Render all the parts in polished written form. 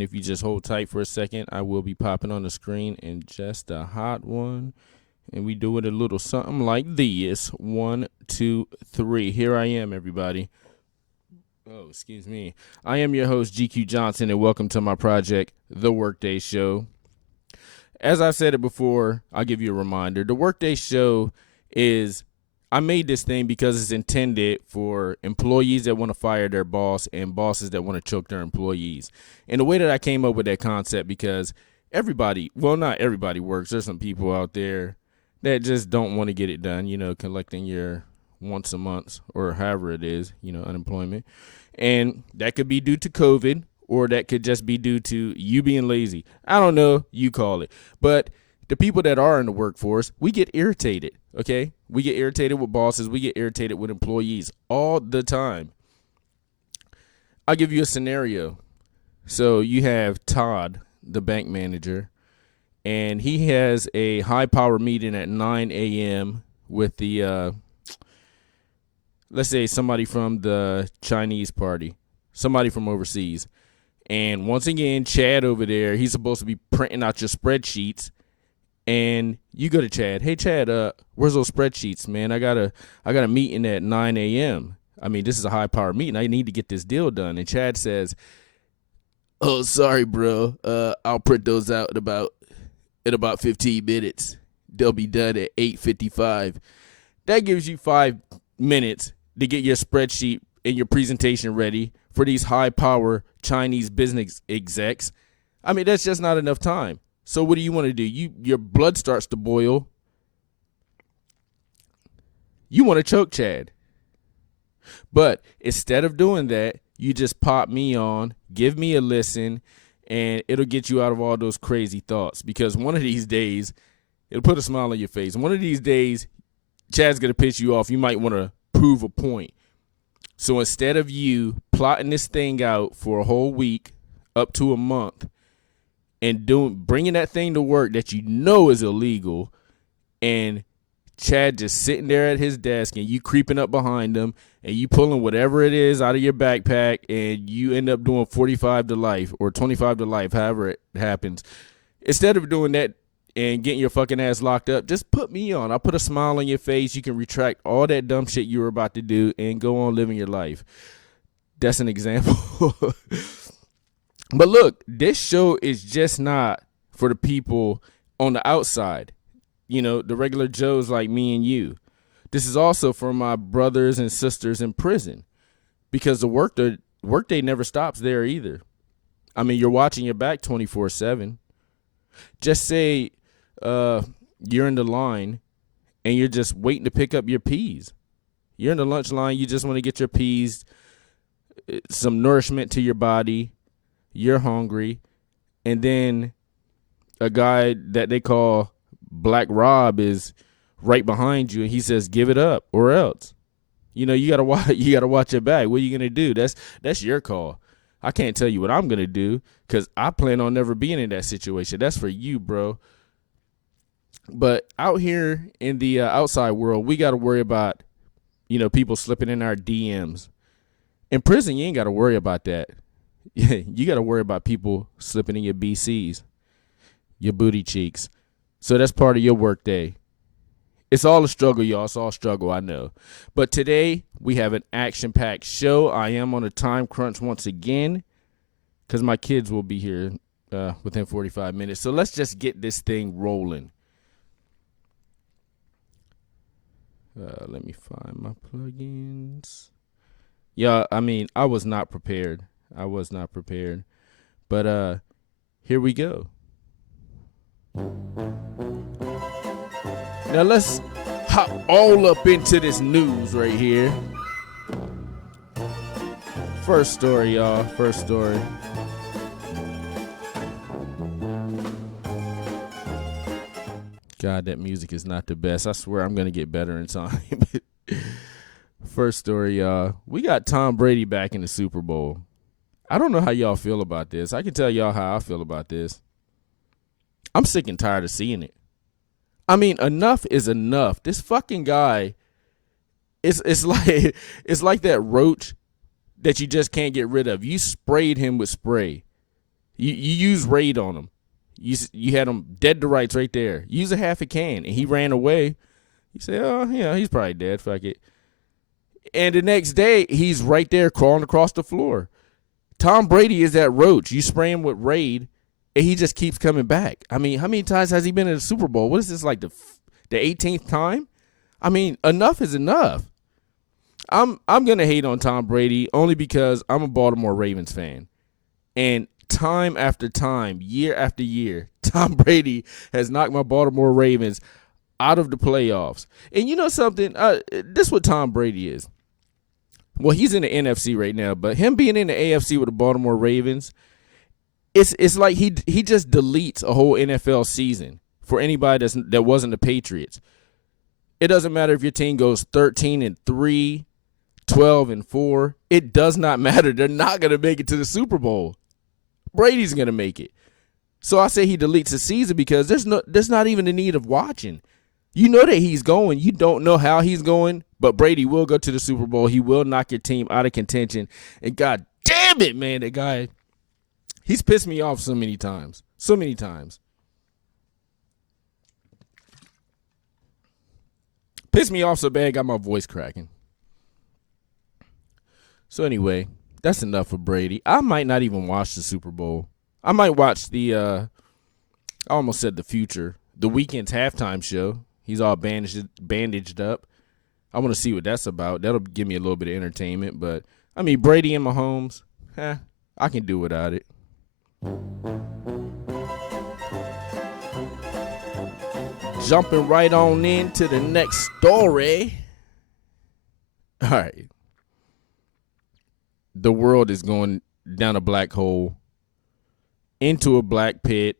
If you just hold tight for a second, I will be popping on the screen in just a hot one. And we do it a little something like this. 1, 2, 3. Here I am, everybody. Oh, excuse me. I am your host, GQ Johnson, and welcome to my project, The Workday Show. As I've said it before, I'll give you a reminder. The Workday Show is, I made this thing because it's intended for employees that want to fire their boss and bosses that want to choke their employees. And the way that I came up with that concept, because everybody, well, not everybody works. There's some people out there that just don't want to get it done, collecting your once a month or however it is, unemployment. And that could be due to COVID, or that could just be due to you being lazy. I don't know, you call it. But the people that are in the workforce, we get irritated, okay? We get irritated with bosses. We get irritated with employees all the time. I'll give you a scenario. So you have Todd, the bank manager, and he has a high-power meeting at 9 a.m. with the, let's say, somebody from the Chinese party, somebody from overseas. And once again, Chad over there, he's supposed to be printing out your spreadsheets. And you go to Chad, hey, Chad, where's those spreadsheets, man? I got a meeting at 9 a.m. I mean, this is a high-power meeting. I need to get this deal done. And Chad says, oh, sorry, bro. I'll print those out in about 15 minutes. They'll be done at 8:55. That gives you 5 minutes to get your spreadsheet and your presentation ready for these high-power Chinese business execs. I mean, that's just not enough time. So what do you want to do? Your blood starts to boil. You want to choke Chad. But instead of doing that, you just pop me on, give me a listen, and it'll get you out of all those crazy thoughts. Because one of these days, it'll put a smile on your face. One of these days, Chad's going to piss you off. You might want to prove a point. So instead of you plotting this thing out for a whole week, up to a month, and bringing that thing to work that you know is illegal, and Chad just sitting there at his desk and you creeping up behind him and you pulling whatever it is out of your backpack and you end up doing 45 to life or 25 to life, however it happens. Instead of doing that and getting your fucking ass locked up, just put me on. I'll put a smile on your face. You can retract all that dumb shit you were about to do and go on living your life. That's an example. But look, this show is just not for the people on the outside. The regular Joes like me and you. This is also for my brothers and sisters in prison, because the workday never stops there either. I mean, you're watching your back 24/7. Just say you're in the line and you're just waiting to pick up your peas. You're in the lunch line. You just want to get your peas, some nourishment to your body. You're hungry. And then a guy that they call Black Rob is right behind you, and he says, give it up or else. You gotta watch your back. What are you gonna do? That's your call. I can't tell you what I'm gonna do, because I plan on never being in that situation. That's for you, bro. But out here in the outside world, we gotta worry about people slipping in our DMs. In prison, you ain't gotta worry about that. You gotta worry about people slipping in your BCs, your booty cheeks. So that's part of your work day. It's all a struggle, y'all. It's all struggle, I know. But today, we have an action-packed show. I am on a time crunch once again, because my kids will be here within 45 minutes. So let's just get this thing rolling. Let me find my plugins. Yeah, I mean, I was not prepared. But here we go. Now let's hop all up into this news right here. First story, y'all. First story. God, that music is not the best. I swear I'm going to get better in time. First story, y'all. We got Tom Brady back in the Super Bowl. I don't know how y'all feel about this. I can tell y'all how I feel about this. I'm sick and tired of seeing it. I mean, enough is enough. This fucking guy, it's like that roach that you just can't get rid of. You sprayed him with spray. You use Raid on him. You had him dead to rights right there. Use a half a can, and he ran away. You say, oh, yeah, he's probably dead. Fuck it. And the next day, he's right there crawling across the floor. Tom Brady is that roach. You spray him with Raid, and he just keeps coming back. I mean, how many times has he been in the Super Bowl? What is this, like the 18th time? I mean, enough is enough. I'm gonna hate on Tom Brady only because I'm a Baltimore Ravens fan, and time after time, year after year, Tom Brady has knocked my Baltimore Ravens out of the playoffs. And you know something? This is what Tom Brady is. Well, he's in the NFC right now, but him being in the AFC with the Baltimore Ravens, it's like he just deletes a whole NFL season for anybody that wasn't the Patriots. It doesn't matter if your team goes 13-3, 12-4. It does not matter. They're not going to make it to the Super Bowl. Brady's going to make it. So I say he deletes the season because there's not even the need of watching. You know that he's going. You don't know how he's going, but Brady will go to the Super Bowl. He will knock your team out of contention. And God damn it, man, that guy, he's pissed me off so many times. So many times. Pissed me off so bad, got my voice cracking. So anyway, that's enough for Brady. I might not even watch the Super Bowl. I might watch I almost said the future, the Weeknd's halftime show. He's all bandaged up. I want to see what that's about. That'll give me a little bit of entertainment. But, I mean, Brady and Mahomes, I can do without it. Jumping right on into the next story. All right. The world is going down a black hole, into a black pit,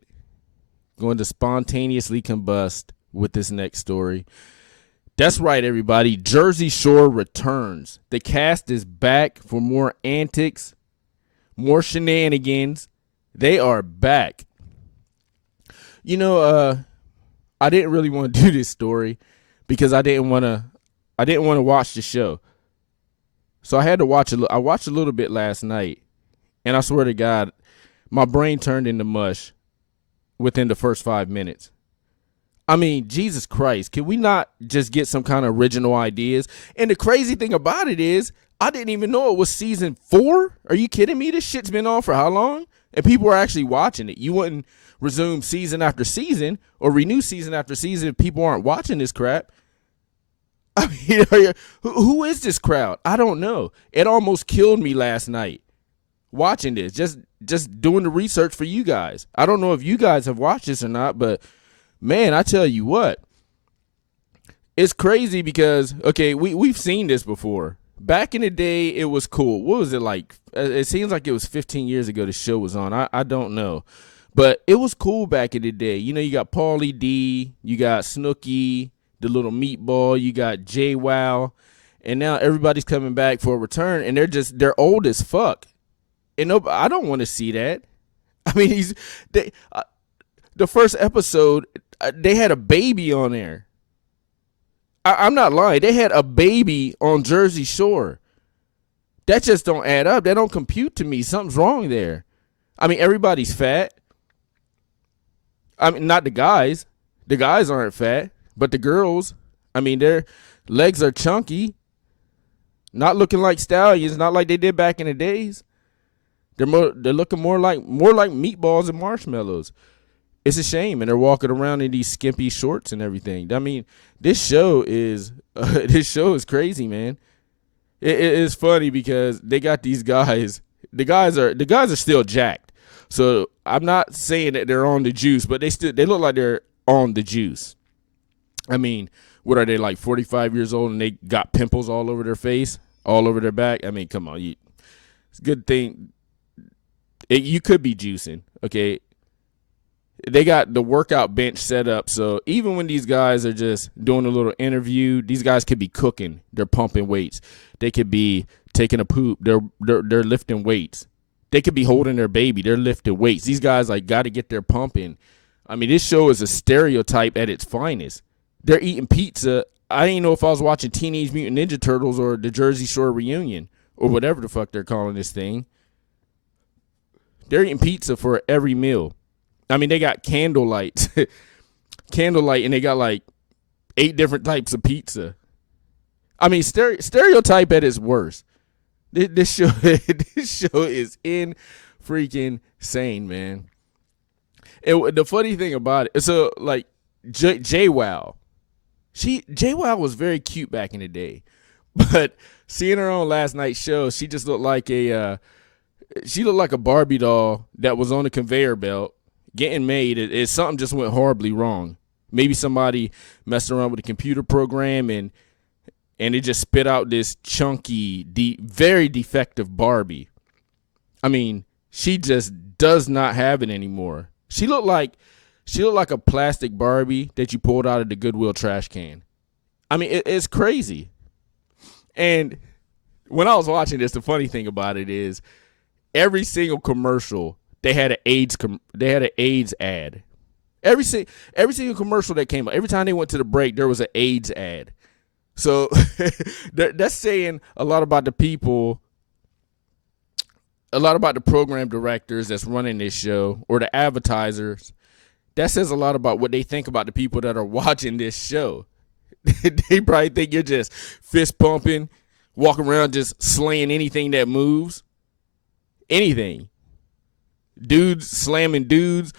going to spontaneously combust with this next story. That's right, everybody. Jersey Shore returns. The cast is back for more antics, more shenanigans. They are back. You know, I didn't really want to do this story because I didn't want to watch the show. So I had to watch I watched a little bit last night, and I swear to God, my brain turned into mush within the first 5 minutes. I mean, Jesus Christ, can we not just get some kind of original ideas? And the crazy thing about it is, I didn't even know it was season 4. Are you kidding me? This shit's been on for how long? And people are actually watching it. You wouldn't resume season after season or renew season after season if people aren't watching this crap. I mean, who is this crowd? I don't know. It almost killed me last night watching this, just doing the research for you guys. I don't know if you guys have watched this or not, but man, I tell you what, it's crazy because, okay, we've seen this before. Back in the day, it was cool. What was it like? It seems like it was 15 years ago the show was on. I don't know. But it was cool back in the day. You know, you got Paulie D, you got Snooki, the little meatball, you got JWoww, and now everybody's coming back for a return, and they're old as fuck. And I don't want to see that. I mean, the first episode, they had a baby on there. I'm not lying. They had a baby on Jersey Shore. That just don't add up. That don't compute to me. Something's wrong there. I mean, everybody's fat. I mean, not the guys. The guys aren't fat, but the girls, I mean, their legs are chunky. Not looking like stallions, not like they did back in the days. They're looking more like meatballs and marshmallows. It's a shame, and they're walking around in these skimpy shorts and everything. I mean, this show is crazy, man. It is funny because they got these guys. The guys are still jacked. So I'm not saying that they're on the juice, but they look like they're on the juice. I mean, what are they, like 45 years old and they got pimples all over their face, all over their back? I mean, come on, it's a good thing. You could be juicing, okay? They got the workout bench set up, so even when these guys are just doing a little interview, these guys could be cooking. They're pumping weights. They could be taking a poop. They're lifting weights. They could be holding their baby. They're lifting weights. These guys got to get their pumping. I mean, this show is a stereotype at its finest. They're eating pizza. I didn't know if I was watching Teenage Mutant Ninja Turtles or the Jersey Shore reunion or whatever the fuck they're calling this thing. They're eating pizza for every meal. I mean, they got candlelight, and they got like 8 different types of pizza. I mean, stereotype at its worst. This show, this show is in freaking sane, man. The funny thing about it, so like JWoww, JWoww was very cute back in the day, but seeing her on last night's show, she just looked like a Barbie doll that was on a conveyor belt getting made. Something just went horribly wrong. Maybe somebody messed around with a computer program and it just spit out this chunky, very defective Barbie. I mean, she just does not have it anymore. She looked like a plastic Barbie that you pulled out of the Goodwill trash can. I mean, it's crazy. And when I was watching this, the funny thing about it is every single commercial they had an AIDS ad. Every single commercial that came up, every time they went to the break, there was an AIDS ad. So that's saying a lot about the people, a lot about the program directors that's running this show or the advertisers. That says a lot about what they think about the people that are watching this show. They probably think you're just fist pumping, walking around just slaying anything that moves. Anything. Dudes slamming dudes.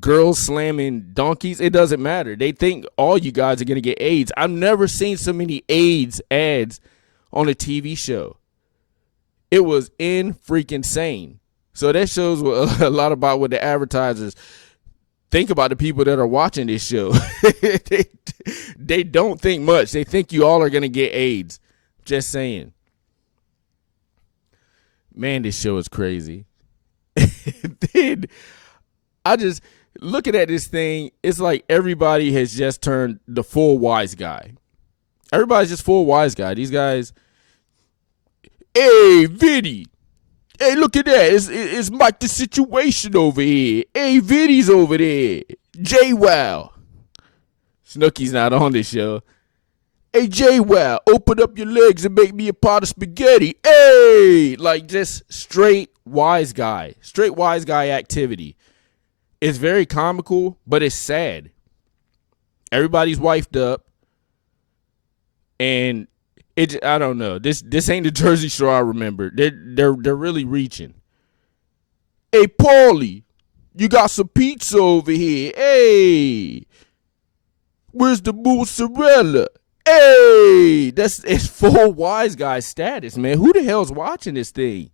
Girls slamming donkeys. It doesn't matter. They think all you guys are going to get AIDS. I've never seen so many AIDS ads on a TV show. It was freaking sane. So that shows a lot about what the advertisers think about the people that are watching this show. They don't think much. They think you all are going to get AIDS. Just saying. Man, this show is crazy. Then I just looking at this thing, it's like everybody has just turned the full wise guy. Everybody's just full wise guy. These guys, hey, Vinny. Hey, look at that. It's Mike the Situation over here. Hey, Vinny's over there. JWoww. Snooki's not on this show. Hey, JWoww, open up your legs and make me a pot of spaghetti. Hey, like just straight wise guy activity. It's very comical, but it's sad. Everybody's wifed up, and I don't know. This ain't the Jersey Shore I remember. They're really reaching. Hey, Paulie, you got some pizza over here. Hey, where's the mozzarella? Hey, it's full wise guy status, man. Who the hell's watching this thing?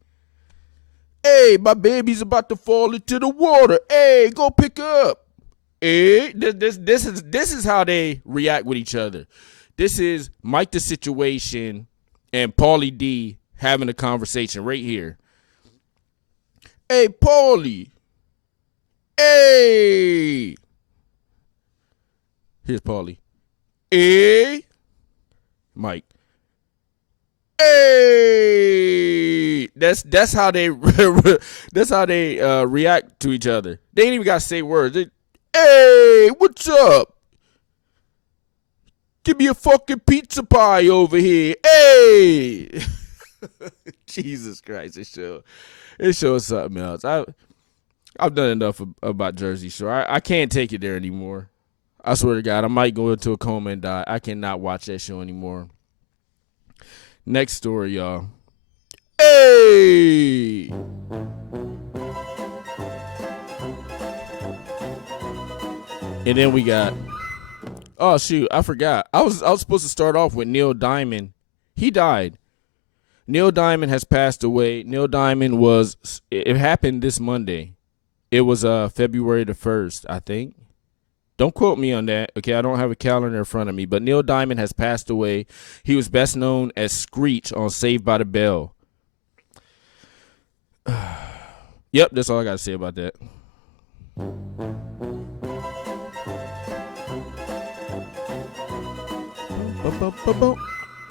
Hey, my baby's about to fall into the water. Hey, go pick her up. Hey, this is how they react with each other. This is Mike the Situation and Paulie D having a conversation right here. Hey, Paulie. Hey. Here's Paulie. Hey. Mike. Hey, that's how they react to each other. They ain't even gotta say words. Hey, what's up? Give me a fucking pizza pie over here. Hey, Jesus Christ, this show is something else. I've done enough about Jersey Shore. I can't take it there anymore. I swear to God, I might go into a coma and die. I cannot watch that show anymore. Next story, y'all. Hey! And then we got, oh shoot, I forgot. I was supposed to start off with Neil Diamond. He died. Neil Diamond has passed away. Neil Diamond it happened this Monday. It was February the 1st, I think. Don't quote me on that, okay? I don't have a calendar in front of me. But Neil Diamond has passed away. He was best known as Screech on Saved by the Bell. Yep, that's all I got to say about that.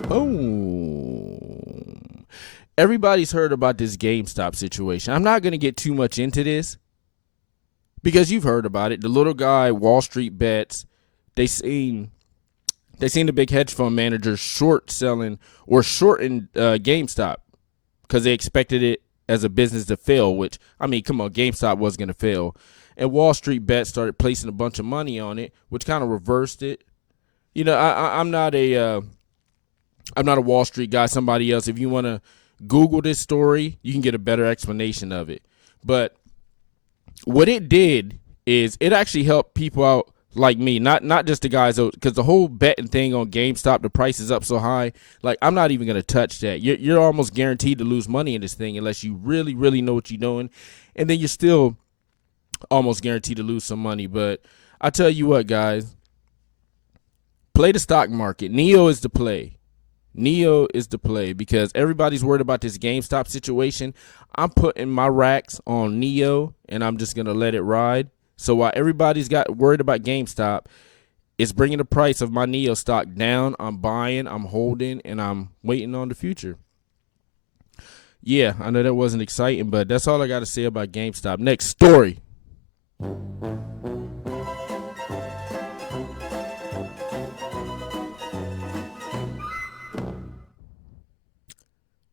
Boom. Everybody's heard about this GameStop situation. I'm not going to get too much into this, because you've heard about it. The little guy, Wall Street Bets, they seen the big hedge fund managers shorten GameStop because they expected it as a business to fail, which, I mean, come on, GameStop was going to fail. And Wall Street Bets started placing a bunch of money on it, which kind of reversed it. You know, I'm not a Wall Street guy. Somebody else, if you want to Google this story, you can get a better explanation of it. But what it did is it actually helped people out like me, not just the guys, because the whole betting thing on GameStop, the price is up so high. Like, I'm not even gonna touch that. You're almost guaranteed to lose money in this thing unless you really, really know what you're doing, and then you're still almost guaranteed to lose some money. But I tell you what, guys, play the stock market. Neo is the play. Neo is the play because everybody's worried about this GameStop situation. I'm putting my racks on Neo, and I'm just gonna let it ride. So while everybody's got worried about GameStop, it's bringing the price of my Neo stock down. I'm buying, I'm holding, and I'm waiting on the future. Yeah, I know that wasn't exciting, but that's all I got to say about GameStop. Next story.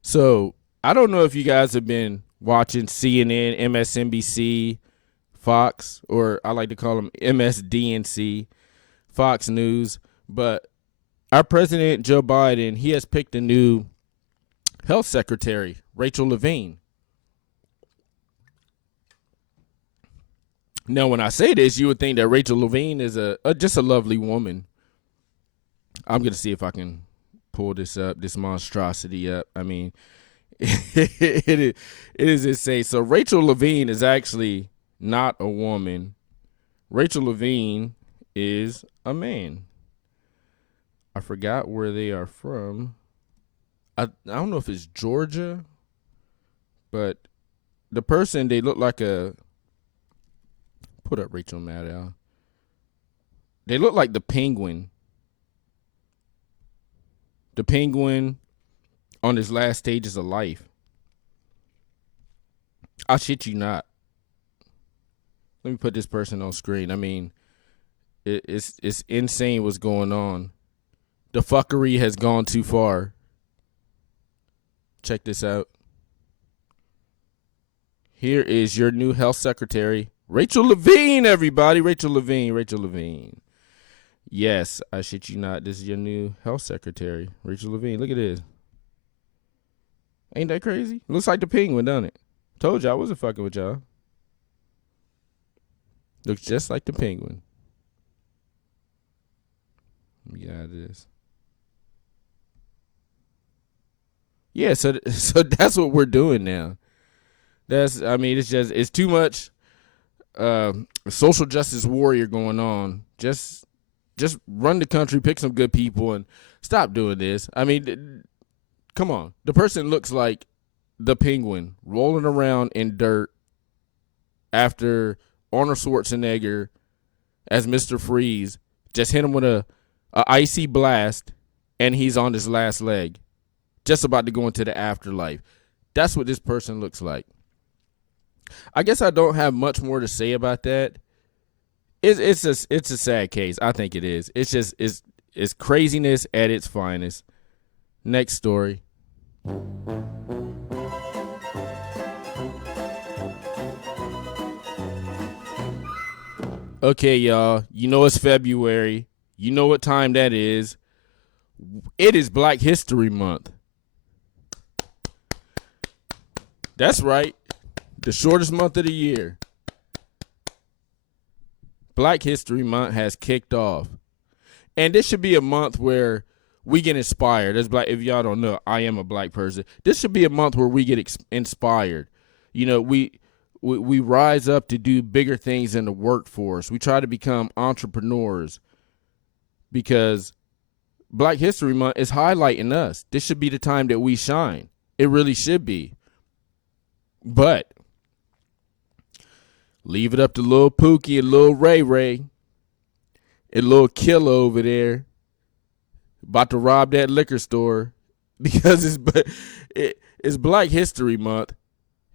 So I don't know if you guys have been watching CNN, MSNBC, Fox, or I like to call them MSDNC, Fox News. But our president, Joe Biden, he has picked a new health secretary, Rachel Levine. Now, when I say this, you would think that Rachel Levine is just a lovely woman. I'm going to see if I can pull this up, this monstrosity up. I mean, it is insane. So Rachel Levine is actually not a woman. Rachel Levine is a man. I forgot where they are from. I don't know if it's Georgia, but the person, they look like a, put up Rachel Maddow. They look like the Penguin. The Penguin on his last stages of life. I shit you not. Let me put this person on screen. I mean, it's insane what's going on. The fuckery has gone too far. Check this out. Here is your new health secretary, Rachel Levine, everybody. Rachel Levine. Yes, I shit you not. This is your new health secretary, Rachel Levine. Look at this. Ain't that crazy? Looks like the Penguin, doesn't it? Told y'all I wasn't fucking with y'all. Looks just like the Penguin. Let me get out of this. Yeah, so that's what we're doing now. It's too much social justice warrior going on. Just run the country, pick some good people, and stop doing this. I mean, come on. The person looks like the Penguin rolling around in dirt after Arnold Schwarzenegger as Mr. Freeze just hit him with a icy blast, and he's on his last leg, just about to go into the afterlife. That's what this person looks like. I guess I don't have much more to say about that. It's a sad case. I think it is. It's just it's craziness at its finest. Next story. Okay, y'all. You know it's February. You know what time that is. It is Black History Month. That's right. The shortest month of the year. Black History Month has kicked off. And this should be a month where we get inspired. As black, if y'all don't know, I am a black person. This should be a month where we get inspired. You know, we rise up to do bigger things in the workforce. We try to become entrepreneurs because Black History Month is highlighting us. This should be the time that we shine. It really should be. But leave it up to Lil Pookie and Lil Ray Ray and Lil Killer over there about to rob that liquor store because it's Black History Month.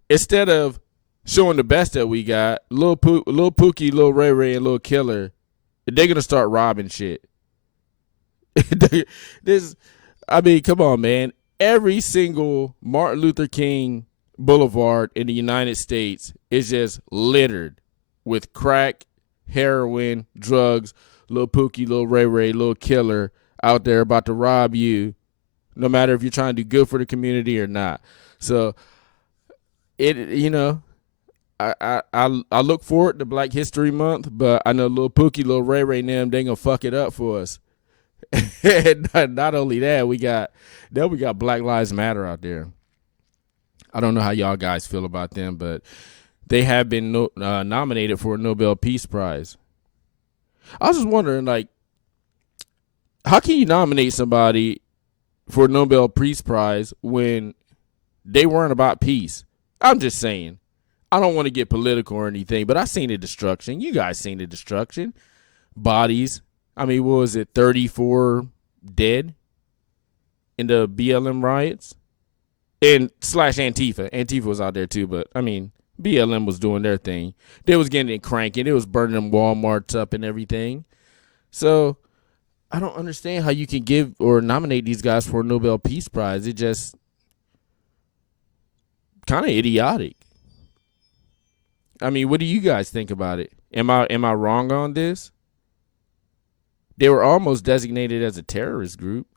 Instead of showing the best that we got, Lil Pookie, Lil Ray Ray, and Lil Killer, they're going to start robbing shit. Come on, man. Every single Martin Luther King Boulevard in the United States is just littered with crack, heroin, drugs, Lil Pookie, Lil Ray Ray, Lil Killer out there about to rob you, no matter if you're trying to do good for the community or not. So I look forward to Black History Month, but I know Lil Pookie, Lil Ray Ray and them, they gonna fuck it up for us. And not only that, we got Black Lives Matter out there. I don't know how y'all guys feel about them, but they have been nominated for a Nobel Peace Prize. I was just wondering, like, how can you nominate somebody for a Nobel Peace Prize when they weren't about peace? I'm just saying. I don't want to get political or anything, but I seen the destruction. You guys seen the destruction. Bodies. I mean, what was it, 34 dead in the BLM riots? And / Antifa. Antifa was out there too, but I mean, BLM was doing their thing. They was getting it cranking. It was burning them Walmarts up and everything. So I don't understand how you can give or nominate these guys for a Nobel Peace Prize. It just kind of idiotic. I mean, what do you guys think about it? Am I wrong on this? They were almost designated as a terrorist group.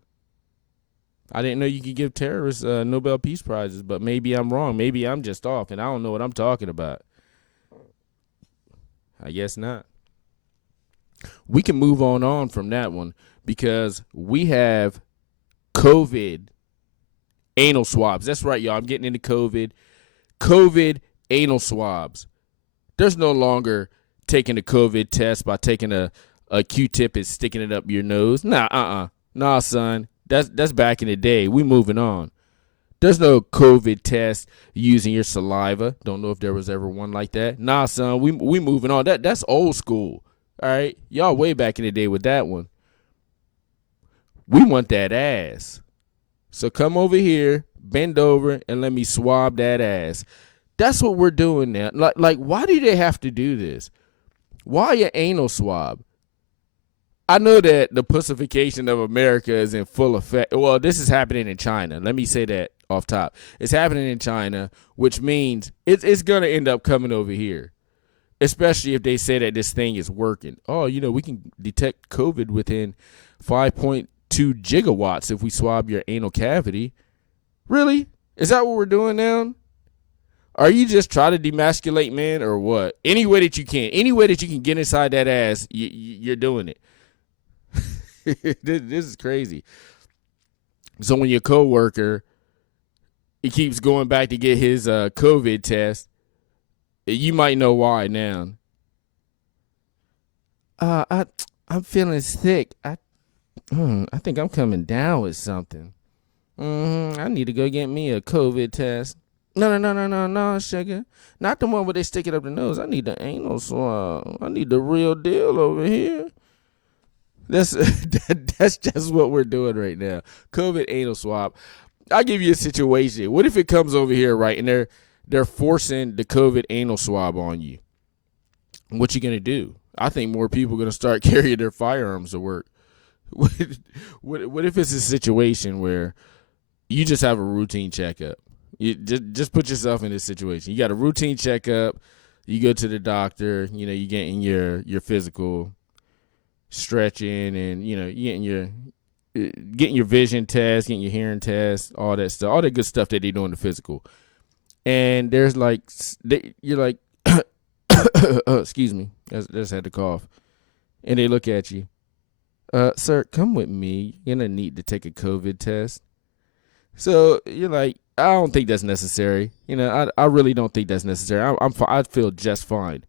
I didn't know you could give terrorists Nobel Peace Prizes, but maybe I'm wrong. Maybe I'm just off, and I don't know what I'm talking about. I guess not. We can move on from that one because we have COVID anal swabs. That's right, y'all. I'm getting into COVID. COVID anal swabs. There's no longer taking a COVID test by taking a Q-tip and sticking it up your nose. Nah, son. That's back in the day. We moving on. There's no COVID test using your saliva. Don't know if there was ever one like that. Nah, son. We moving on. That's old school. All right, y'all way back in the day with that one. We want that ass. So come over here, bend over, and let me swab that ass. That's what we're doing now. Like, why do they have to do this? Why an anal swab? I know that the pussification of America is in full effect. Well, this is happening in China. Let me say that off top. It's happening in China, which means it's going to end up coming over here, especially if they say that this thing is working. Oh, we can detect COVID within 5.2 gigawatts if we swab your anal cavity. Really? Is that what we're doing now? Are you just trying to demasculate men or what? Any way that you can. Any way that you can get inside that ass, you're doing it. This is crazy. So when your coworker, he keeps going back to get his COVID test, you might know why now. I'm feeling sick. I think I'm coming down with something. I need to go get me a COVID test. No, sugar. Not the one where they stick it up the nose. I need the anal swab. I need the real deal over here. That's just what we're doing right now. COVID anal swab. I'll give you a situation. What if it comes over here, right, and they're forcing the COVID anal swab on you? What you gonna do? I think more people are gonna start carrying their firearms to work. What if it's a situation where you just have a routine checkup? You just put yourself in this situation. You got a routine checkup. You go to the doctor. You get in your physical, stretching, and you getting your vision test, getting your hearing test, all that stuff, all that good stuff that they do in the physical. And there's you're like, excuse me, I just had to cough. And they look at you, sir, come with me. You're gonna need to take a COVID test. So you're like, I don't think that's necessary. I really don't think that's necessary. I feel just fine.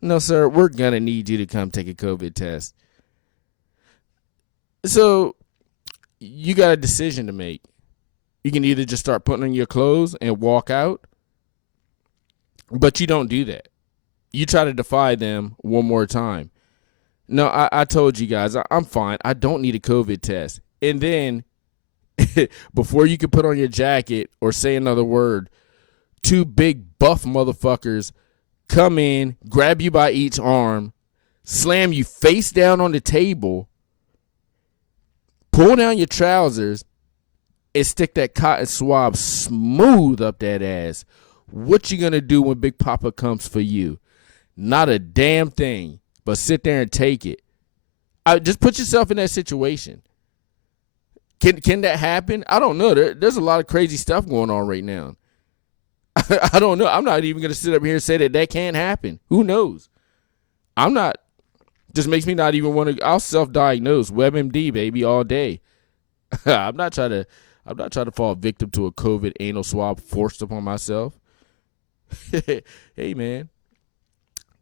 No, sir, we're gonna need you to come take a COVID test. So you got a decision to make. You can either just start putting on your clothes and walk out, but you don't do that. You try to defy them one more time. No, I told you guys, I'm fine. I don't need a COVID test. And then before you can put on your jacket or say another word, two big buff motherfuckers come in, grab you by each arm, slam you face down on the table, pull down your trousers, and stick that cotton swab smooth up that ass What you gonna do when Big Papa comes for you? Not a damn thing, but sit there and take it. Just put yourself in that situation. Can that happen? I don't know. There's a lot of crazy stuff going on right now. I don't know. I'm not even gonna sit up here and say that can't happen. Who knows? I'm not. Just makes me not even want to. I'll self-diagnose. WebMD, baby, all day. I'm not trying to fall victim to a COVID anal swab forced upon myself. Hey, man,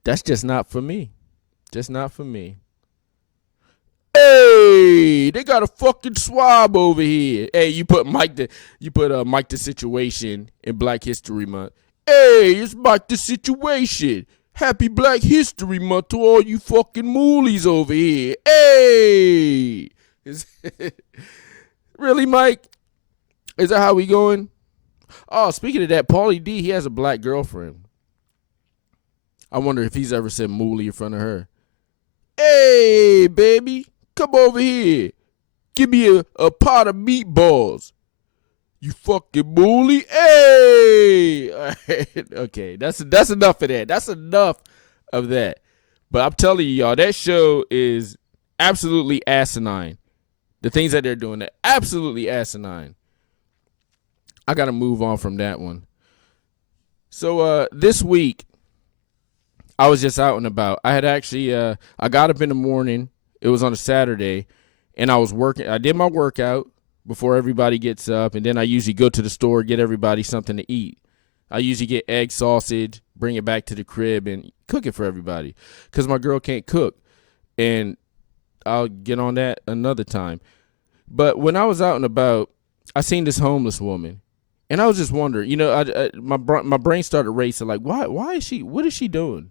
that's just not for me. Just not for me. Hey, they got a fucking swab over here. Hey, you put Mike the Situation in Black History Month. Hey, it's Mike the Situation. Happy Black History Month to all you fucking moolies over here. Hey, really, Mike? Is that how we going? Oh, speaking of that, Paulie D, he has a black girlfriend. I wonder if he's ever said moolie in front of her. Hey, baby, come over here. Give me a pot of meatballs. You fucking moolie. Hey. All right. Okay, that's enough of that. That's enough of that. But I'm telling you, y'all, that show is absolutely asinine. The things that they're doing, they're absolutely asinine. I got to move on from that one. So this week, I was just out and about. I had actually, I got up in the morning. It was on a Saturday, and I was working. I did my workout before everybody gets up, and then I usually go to the store, get everybody something to eat. I usually get egg sausage, bring it back to the crib, and cook it for everybody because my girl can't cook, and I'll get on that another time. But when I was out and about, I seen this homeless woman, and I was just wondering, my brain started racing, like, why is she, what is she doing?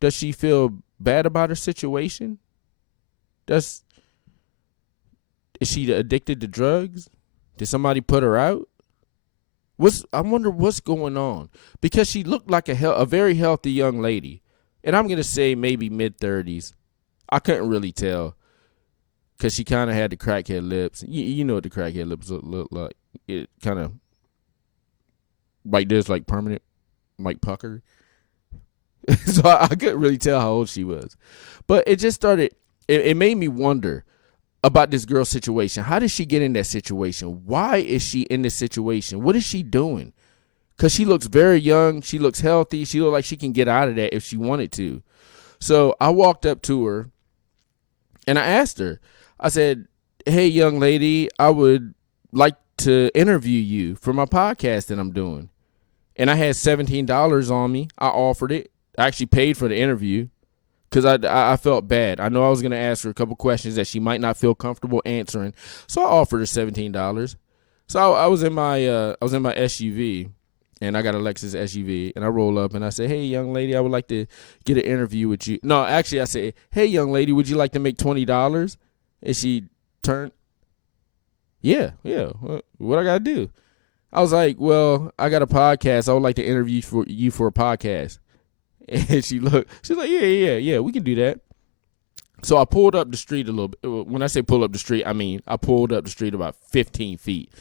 Does she feel bad about her situation? Is she addicted to drugs? Did somebody put her out? I wonder what's going on, because she looked like a very healthy young lady, and I'm gonna say maybe mid-30s. I couldn't really tell, because she kind of had the crackhead lips. You know what the crackhead lips look like? It kind of like this, like permanent, like pucker. So I couldn't really tell how old she was, but it just started. It made me wonder about this girl's situation. How did she get in that situation? Why is she in this situation? What is she doing? Because she looks very young. She looks healthy. She looks like she can get out of that if she wanted to. So I walked up to her, and I asked her. I said, hey, young lady, I would like to interview you for my podcast that I'm doing. And I had $17 on me. I offered it. I actually paid for the interview because I felt bad. I know I was going to ask her a couple questions that she might not feel comfortable answering. So I offered her $17. So I was in my SUV, and I got a Lexus SUV, and I roll up and I say, hey, young lady, I would like to get an interview with you. No, actually I say, hey, young lady, would you like to make $20? And she turned, yeah. What I got to do? I was like, well, I got a podcast. I would like to interview you for a podcast. And she's like, yeah, we can do that. So I pulled up the street a little bit. When I say pull up the street, I mean I pulled up the street about 15 feet.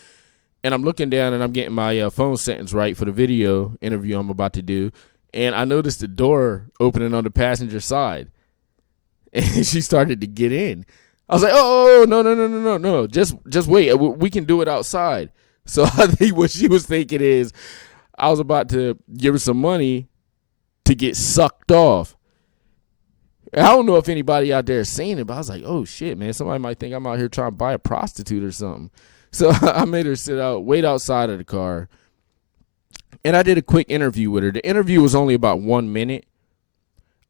And I'm looking down and I'm getting my phone settings right for the video interview I'm about to do. And I noticed the door opening on the passenger side. And she started to get in. I was like, oh, no. Just wait. We can do it outside. So I think what she was thinking is I was about to give her some money to get sucked off. I don't know if anybody out there is seeing it, but I was like, oh, shit, man. Somebody might think I'm out here trying to buy a prostitute or something. So I made her wait outside of the car. And I did a quick interview with her. The interview was only about 1 minute.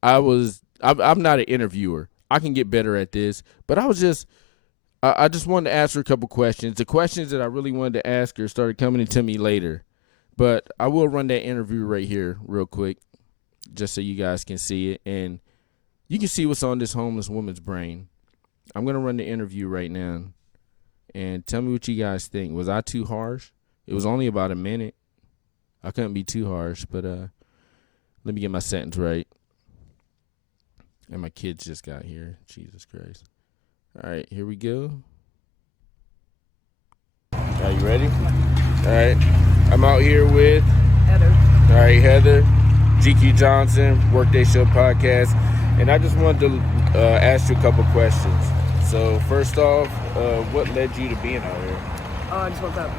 I'm not an interviewer. I can get better at this. But I just wanted to ask her a couple questions. The questions that I really wanted to ask her started coming into me later. But I will run that interview right here real quick, just so you guys can see it. And you can see what's on this homeless woman's brain. I'm going to run the interview right now. And tell me what you guys think. Was I too harsh? It was only about a minute. I couldn't be too harsh, but let me get my sentence right. And my kids just got here. Jesus Christ. All right, here we go. Are you ready? All right. I'm out here with Heather. All right, Heather, GQ Johnson, Workday Show Podcast. And I just wanted to ask you a couple questions. So, first off, what led you to being out here? Oh, I just woke up.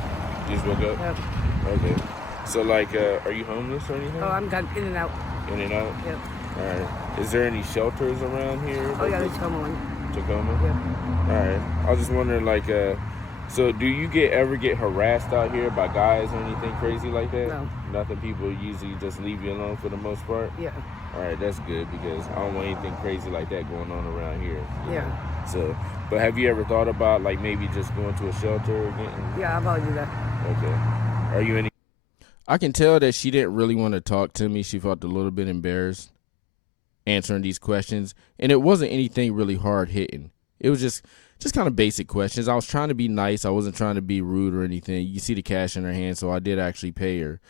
You just woke up? Yep. Okay. So, like, are you homeless or anything? Oh, I'm in and out. In and out? Yep. All right. Is there any shelters around here? Oh, yeah, there's Tacoma one. Tacoma? Yep. All right. I was just wondering, like, so do you ever get harassed out here by guys or anything crazy like that? No. Nothing. People usually just leave you alone for the most part? Yeah. All right, that's good because I don't want anything crazy like that going on around here. Yeah. So, but have you ever thought about like maybe just going to a shelter or getting? Yeah, I'll probably do that. Okay. Are you any? I can tell that she didn't really want to talk to me. She felt a little bit embarrassed answering these questions, and it wasn't anything really hard hitting. It was just kind of basic questions. I was trying to be nice. I wasn't trying to be rude or anything. You see the cash in her hand, so I did actually pay her,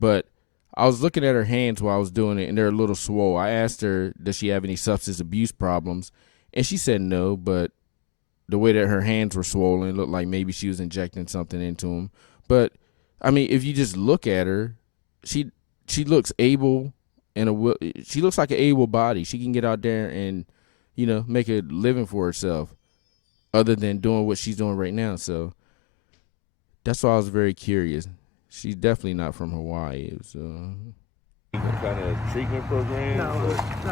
but I was looking at her hands while I was doing it, and they're a little swole. I asked her, does she have any substance abuse problems? And she said no, but the way that her hands were swollen looked like maybe she was injecting something into them. But, I mean, if you just look at her, she looks able, and she looks like an able body. She can get out there and, make a living for herself other than doing what she's doing right now. So that's why I was very curious. She's definitely not from Hawaii. It was kind of treatment program? No,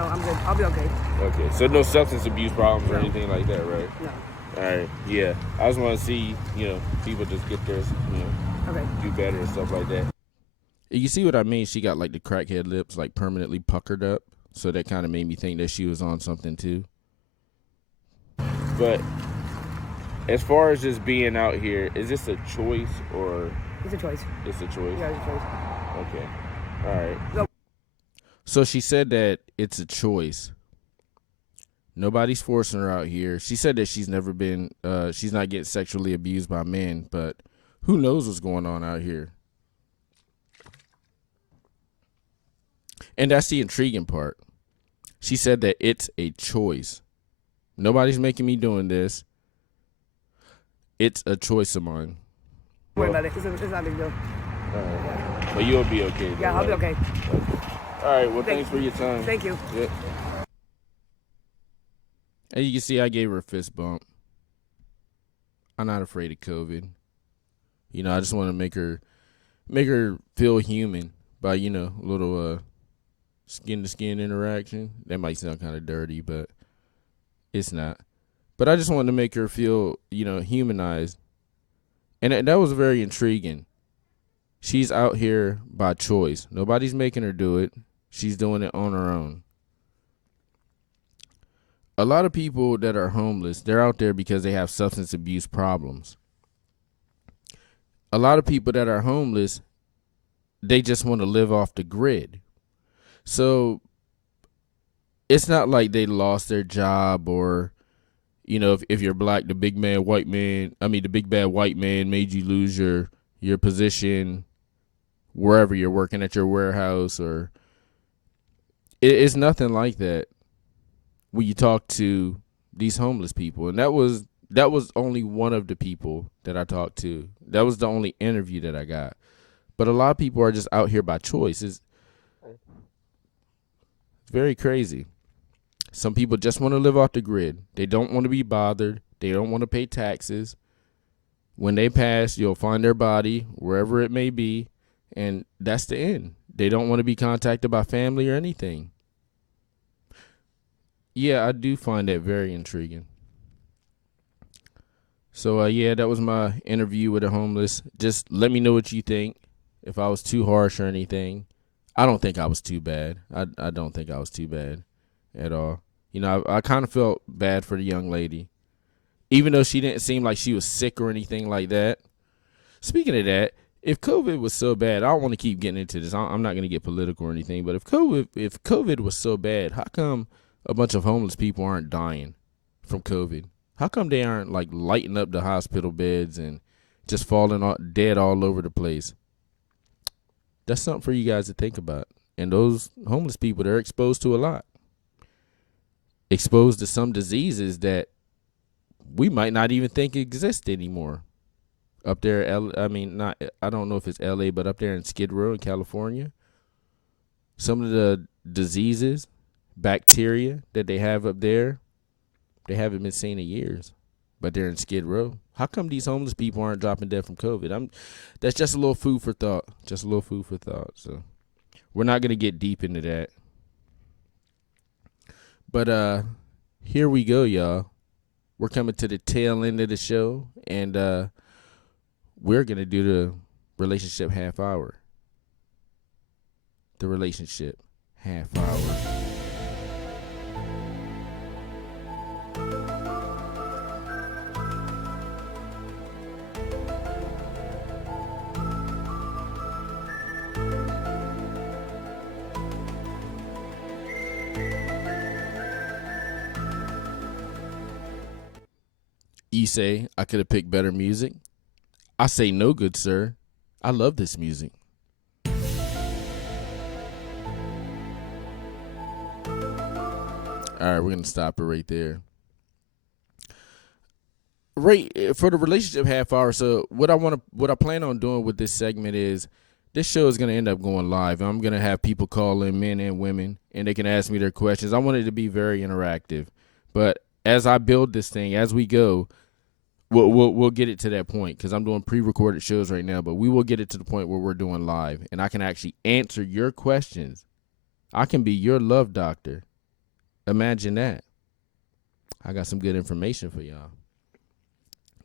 I'm good. I'll be okay. Okay, so no substance abuse problems or anything like that, right? No. All right, yeah. I just want to see, people just get their, Okay. do better and stuff like that. You see what I mean? She got like the crackhead lips like permanently puckered up, so that kind of made me think that she was on something too. But as far as just being out here, is this a choice or? It's a choice. It's a choice? Yeah, it's a choice. Okay. All right. No. So she said that it's a choice. Nobody's forcing her out here. She said that she's never been, she's not getting sexually abused by men, but who knows what's going on out here? And that's the intriguing part. She said that it's a choice. Nobody's making me doing this. It's a choice of mine. Don't worry about it. It's not a big deal. All right. But you'll be okay. Yeah, I'll be okay. All right. Well, thanks for your time. Thank you. Yeah. As you can see, I gave her a fist bump. I'm not afraid of COVID. I just want to make her feel human by, a little skin to skin interaction. That might sound kind of dirty, but it's not. But I just wanted to make her feel, humanized. And that was very intriguing. She's out here by choice. Nobody's making her do it. She's doing it on her own. A lot of people that are homeless, they're out there because they have substance abuse problems. A lot of people that are homeless, they just want to live off the grid. So it's not like they lost their job or, if you're black, the big bad white man made you lose your position wherever you're working at your warehouse, or it's nothing like that when you talk to these homeless people. And that was only one of the people that I talked to. That was the only interview that I got. But a lot of people are just out here by choice. It's very crazy. Some people just want to live off the grid. They don't want to be bothered. They don't want to pay taxes. When they pass, you'll find their body wherever it may be, and that's the end. They don't want to be contacted by family or anything. Yeah, I do find that very intriguing. So, that was my interview with the homeless. Just let me know what you think, if I was too harsh or anything. I don't think I was too bad. I don't think I was too bad at all. I kind of felt bad for the young lady, even though she didn't seem like she was sick or anything like that. Speaking of that, if COVID was so bad, I don't want to keep getting into this. I'm not going to get political or anything, but if COVID was so bad, how come a bunch of homeless people aren't dying from COVID? How come they aren't like lighting up the hospital beds and just falling dead all over the place? That's something for you guys to think about. And those homeless people, they're exposed to a lot. Exposed to some diseases that we might not even think exist anymore. up there. I mean, not. I don't know if it's L.A., but up there in Skid Row in California. Some of the diseases, bacteria that they have up there, they haven't been seen in years, but they're in Skid Row. How come these homeless people aren't dropping dead from COVID? That's just a little food for thought. Just a little food for thought. So we're not gonna get deep into that. But here we go, y'all. We're coming to the tail end of the show, and we're gonna do the relationship half hour. The relationship half hour. You say I could have picked better music? I say no, good sir. I love this music. All right, we're gonna stop it right there. Right, for the relationship half hour. So what I plan on doing with this segment is this show is gonna end up going live. I'm gonna have people call in, men and women, and they can ask me their questions. I want it to be very interactive. But as I build this thing, as we go, we'll get it to that point, because I'm doing pre-recorded shows right now. But we will get it to the point where we're doing live, and I can actually answer your questions. I can be your love doctor. Imagine that. I got some good information for y'all.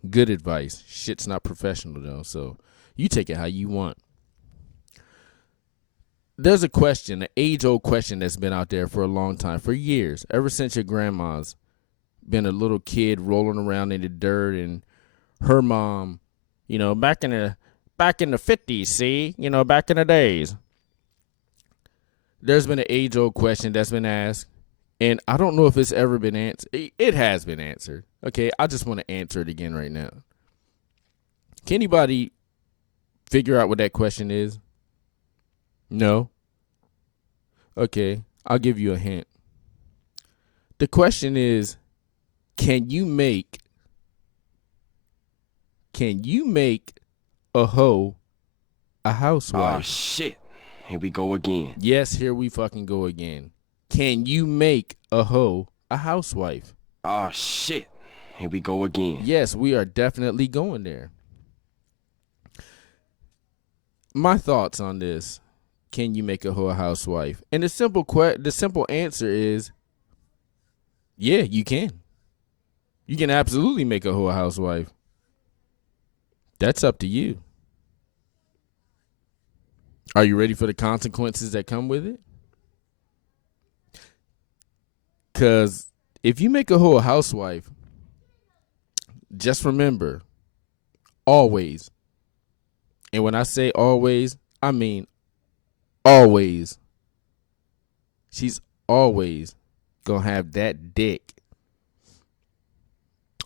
Good advice. Shit's not professional, though, so you take it how you want. There's a question, an age-old question that's been out there for a long time, for years, ever since your grandma's been a little kid rolling around in the dirt, and her mom, back in the 50s, see, back in the days. There's been an age-old question that's been asked, and I don't know if it's ever been answered. It has been answered. Okay, I just want to answer it again right now. Can anybody figure out what that question is? No? Okay, I'll give you a hint. The question is, can you make a hoe a housewife? Oh, shit. Here we go again. Yes, here we fucking go again. Can you make a hoe a housewife? Oh, shit. Here we go again. Yes, we are definitely going there. My thoughts on this. Can you make a hoe a housewife? And the simple answer is, yeah, you can. You can absolutely make a hoe a housewife. That's up to you. Are you ready for the consequences that come with it? Because if you make a hoe a housewife, just remember, always, and when I say always, I mean always, she's always going to have that dick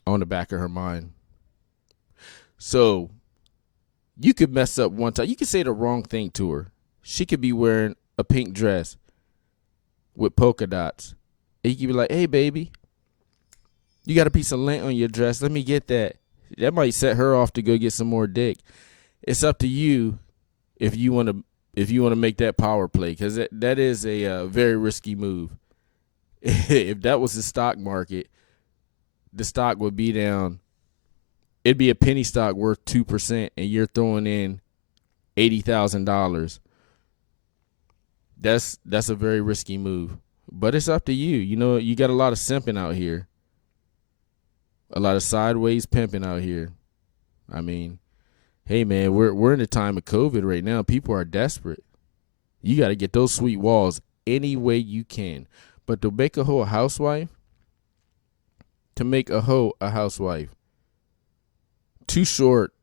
on the back of her mind. So you could mess up one time. You could say the wrong thing to her. She could be wearing a pink dress with polka dots. And you could be like, hey, baby, you got a piece of lint on your dress. Let me get that. That might set her off to go get some more dick. It's up to you if you want to make that power play, because that is a very risky move. If that was the stock market, the stock would be down. It'd be a penny stock worth 2%, and you're throwing in $80,000. That's a very risky move. But it's up to you. You got a lot of simping out here. A lot of sideways pimping out here. I mean, hey man, we're in a time of COVID right now. People are desperate. You got to get those sweet walls any way you can. But to make a hoe a housewife, Too Short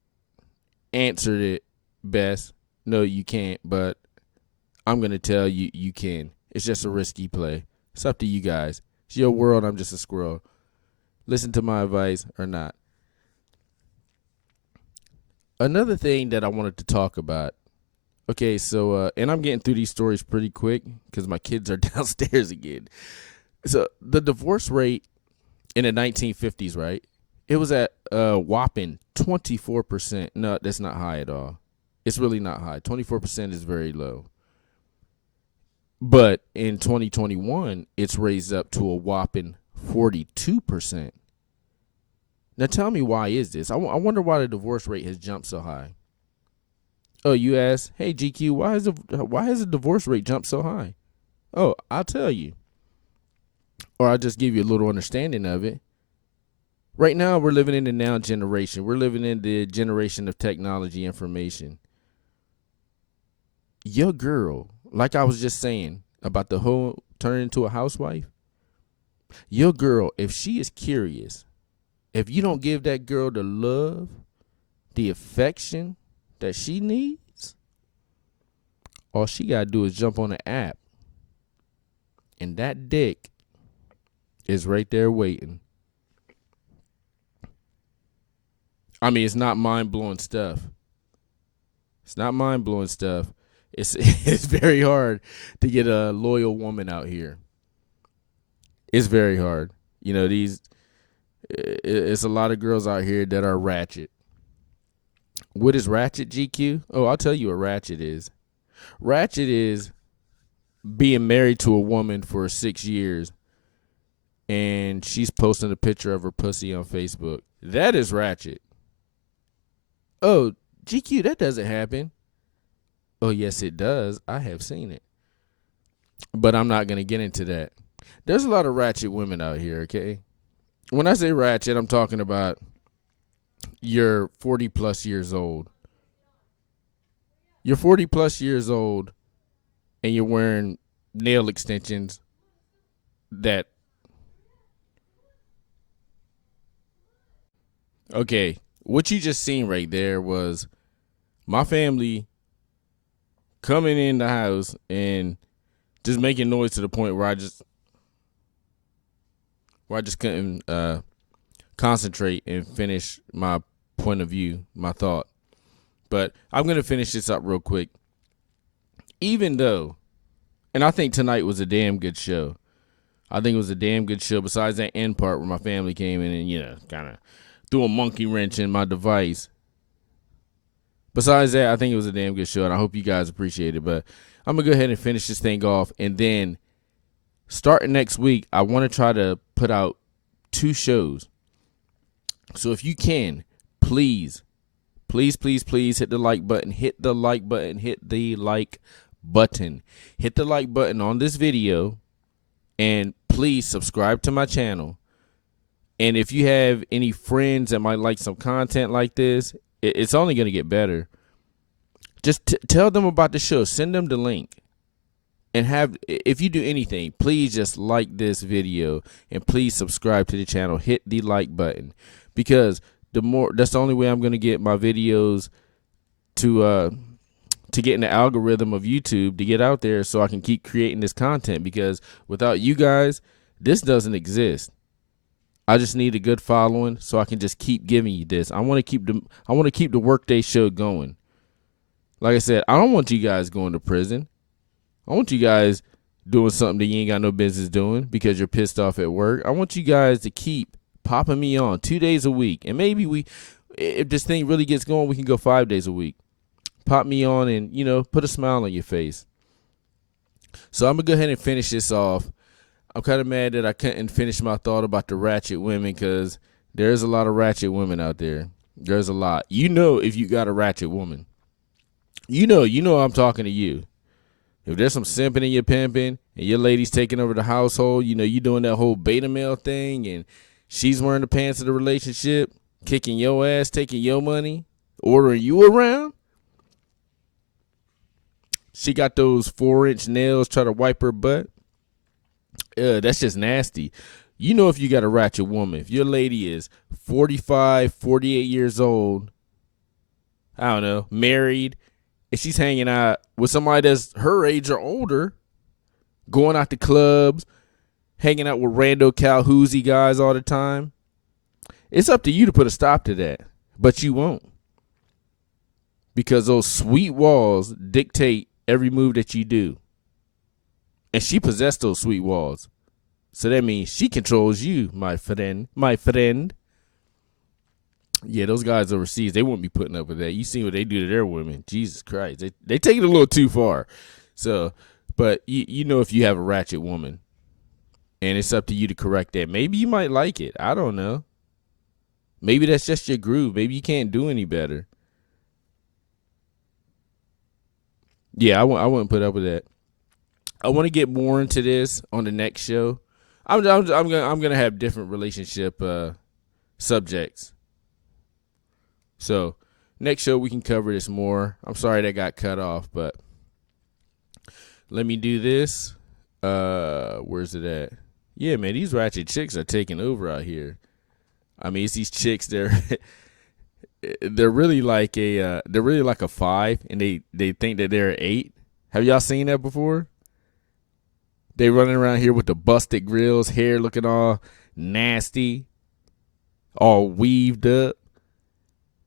answered it best. No, you can't, but I'm going to tell you, you can. It's just a risky play. It's up to you guys. It's your world. I'm just a squirrel. Listen to my advice or not. Another thing that I wanted to talk about. Okay, so, and I'm getting through these stories pretty quick because my kids are downstairs again. So the divorce rate in the 1950s, right? It was at a whopping 24%. No, that's not high at all. It's really not high. 24% is very low. But in 2021, it's raised up to a whopping 42%. Now tell me, why is this? I wonder why the divorce rate has jumped so high. Oh, you ask, hey GQ, why has the divorce rate jumped so high? Oh, I'll tell you. Or I'll just give you a little understanding of it. Right now, we're living in the now generation. We're living in the generation of technology information. Your girl, like I was just saying about the whole turning into a housewife, your girl, if she is curious, if you don't give that girl the love, the affection that she needs, all she got to do is jump on the app. And that dick is right there waiting. I mean, it's not mind-blowing stuff. It's not mind-blowing stuff. It's very hard to get a loyal woman out here. It's very hard. You know, it's a lot of girls out here that are ratchet. What is ratchet, GQ? Oh, I'll tell you what ratchet is. Ratchet is being married to a woman for 6 years and she's posting a picture of her pussy on Facebook. That is ratchet. Oh, GQ, that doesn't happen. Oh, yes, it does. I have seen it. But I'm not going to get into that. There's a lot of ratchet women out here, okay? When I say ratchet, I'm talking about you're 40 plus years old. You're 40 plus years old and you're wearing nail extensions that. Okay, what you just seen right there was my family coming in the house and just making noise to the point where I just couldn't concentrate and finish my point of view, my thought. But I'm going to finish this up real quick. Even though, and I think tonight was a damn good show. I think it was a damn good show besides that end part where my family came in and, you know, kind of threw a monkey wrench in my device. Besides that, I think it was a damn good show, and I hope you guys appreciate it. But I'm going to go ahead and finish this thing off. And then starting next week, I want to try to put out 2 shows. So if you can, please hit the like button. Hit the like button. Hit the like button. Hit the like button on this video. And please subscribe to my channel. And if you have any friends that might like some content like this, it's only going to get better. Just tell them about the show. Send them the link. And if you do anything, please just like this video and please subscribe to the channel. Hit the like button, because that's the only way I'm going to get my videos to get in the algorithm of YouTube to get out there, so I can keep creating this content. Because without you guys, this doesn't exist. I just need a good following so I can just keep giving you this. I want to keep the Workday show going. Like I said, I don't want you guys going to prison. I want you guys doing something that you ain't got no business doing because you're pissed off at work. I want you guys to keep popping me on 2 days a week. And maybe if this thing really gets going, we can go 5 days a week. Pop me on and, you know, put a smile on your face. So I'm going to go ahead and finish this off. I'm kind of mad that I couldn't finish my thought about the ratchet women, because there's a lot of ratchet women out there. There's a lot. You know, if you got a ratchet woman, you know I'm talking to you. If there's some simping and you're pimping and your lady's taking over the household, you know, you doing that whole beta male thing and she's wearing the pants of the relationship, kicking your ass, taking your money, ordering you around. She got those 4-inch nails, try to wipe her butt. That's just nasty. You know, if you got a ratchet woman, if your lady is 45, 48 years old, I don't know, married, and she's hanging out with somebody that's her age or older, going out to clubs, hanging out with rando Calhousie guys all the time, it's up to you to put a stop to that. But you won't. Because those sweet walls dictate every move that you do. And she possessed those sweet walls. So that means she controls you, my friend. My friend. Yeah, those guys overseas, they wouldn't be putting up with that. You see what they do to their women. Jesus Christ. They take it a little too far. So, but you know if you have a ratchet woman, and it's up to you to correct that. Maybe you might like it. I don't know. Maybe that's just your groove. Maybe you can't do any better. Yeah, I wouldn't put up with that. I want to get more into this on the next show. I'm gonna have different relationship subjects. So next show we can cover this more. I'm sorry that got cut off, but let me do this. Where's it at? Yeah, man, these ratchet chicks are taking over out here. I mean, it's these chicks. They're really like a 5, and they think that they're an 8. Have y'all seen that before? They running around here with the busted grills, hair looking all nasty, all weaved up.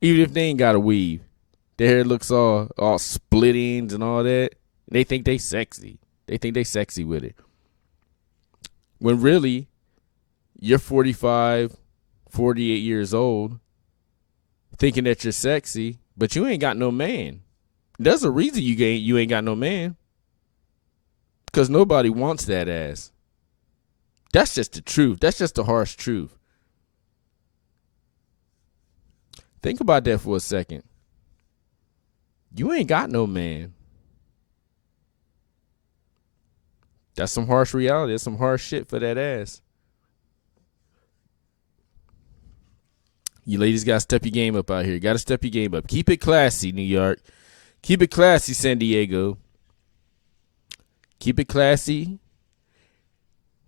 Even if they ain't got a weave, their hair looks all split ends and all that. They think they sexy. They think they sexy with it. When really, you're 45, 48 years old, thinking that you're sexy, but you ain't got no man. There's a reason you ain't got no man. Because nobody wants that ass. That's just the truth. That's just the harsh truth. Think about that for a second. You ain't got no man. That's some harsh reality. That's some harsh shit for that ass. You ladies got to step your game up out here. Got to step your game up. Keep it classy, New York. Keep it classy, San Diego. Keep it classy.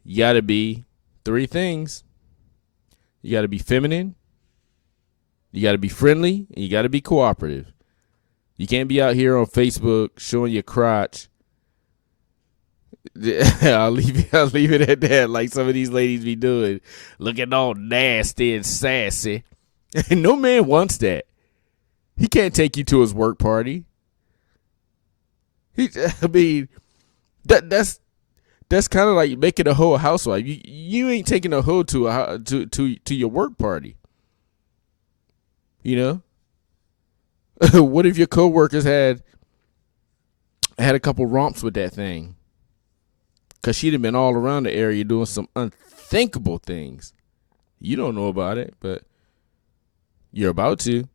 You got to be 3 things. You got to be feminine. You got to be friendly. And you got to be cooperative. You can't be out here on Facebook showing your crotch. I'll leave it at that, like some of these ladies be doing. Looking all nasty and sassy. And no man wants that. He can't take you to his work party. That's kind of like making a hoe a housewife. You ain't taking a hoe to your work party. You know? What if your coworkers had a couple romps with that thing? Because she'd have been all around the area doing some unthinkable things. You don't know about it, but you're about to.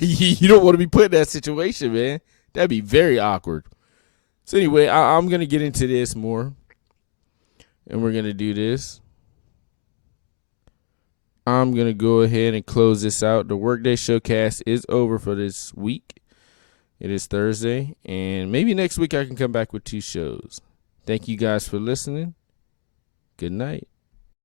You don't want to be put in that situation, man. That'd be very awkward. So anyway, I'm going to get into this more. And we're going to do this. I'm going to go ahead and close this out. The Workday Showcast is over for this week. It is Thursday. And maybe next week I can come back with 2 shows. Thank you guys for listening. Good night.